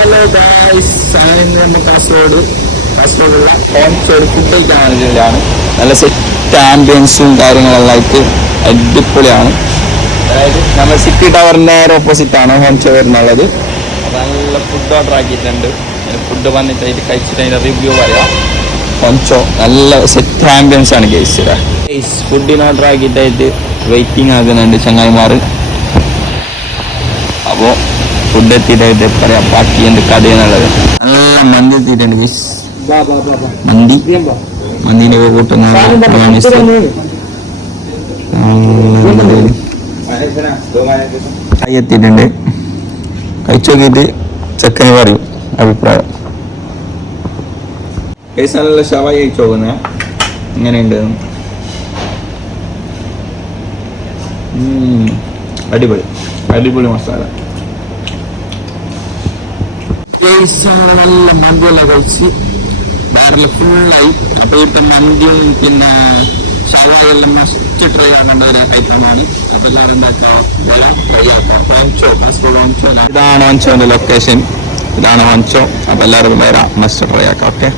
Hello guys, നമ്മൾ കാസർഗോഡുള്ള ഹോംചോട് food കഴിക്കാൻ വേണ്ടിയിട്ടാണ്. നല്ല സെറ്റ് ആംബിയൻസും കാര്യങ്ങളെല്ലാം ആയിട്ട് അടിപൊളിയാണ്. അതായത് നമ്മൾ സിറ്റി ടവറിന് നേരെ ഓപ്പോസിറ്റാണ് ഹോംചോ വരുന്നുള്ളത്. നല്ല ഫുഡ് ഓർഡർ ആക്കിയിട്ടുണ്ട്. ഫുഡ് വന്നിട്ട് അതിൽ കഴിച്ചിട്ട് അതിൻ്റെ റിവ്യൂ പറയാം. ഹോംചോ നല്ല സെറ്റ് ആംബിയൻസ് ആണ് ഗൈസ്. ഫുഡിന് ഓർഡർ ആക്കിയിട്ടായിട്ട് വെയിറ്റിംഗ് ആക്കുന്നുണ്ട് ചങ്ങായിമാർ. അപ്പോൾ ഫുഡ് എത്തിയിട്ടായിട്ട് പറയാം ബാക്കി എന്ത് കഥയെന്നുള്ളത്. നല്ല മന്തി എത്തിയിട്ടുണ്ട് ഗൈസ്. മന്തിൻ്റെ കൂട്ടുന്ന ചായ എത്തിയിട്ടുണ്ട്. കഴിച്ചു നോക്കിയിട്ട് ചെക്കന് പറയും അഭിപ്രായം. ഗൈസ് നല്ല ഷവായി കഴിച്ചു നോക്കുന്നത് എങ്ങനെയുണ്ട്? അടിപൊളി അടിപൊളി മസാല. നല്ല മന്തിയെല്ലാം കഴിച്ച് വയറെല്ലാം ഫുള്ളായി. അപ്പോൾ ഇപ്പം മന്തിയും പിന്നെ ഷവായെല്ലാം മസ്റ്റ് ട്രൈ ആക്കേണ്ട ഒരു ഐറ്റമാണ്. അപ്പോൾ എല്ലാവരും എന്താക്കാം ട്രൈ ആക്കാം. ഹോംചോ കാസർഗോഡ് ഹോംചോ. ഇതാണ് ഹോംചോന്റെ ലൊക്കേഷൻ. ഇതാണ് ഹോംചോ. അപ്പോൾ എല്ലാവരും വരാം, മസ്റ്റ് ട്രൈ ആക്കാം. ഓക്കെ.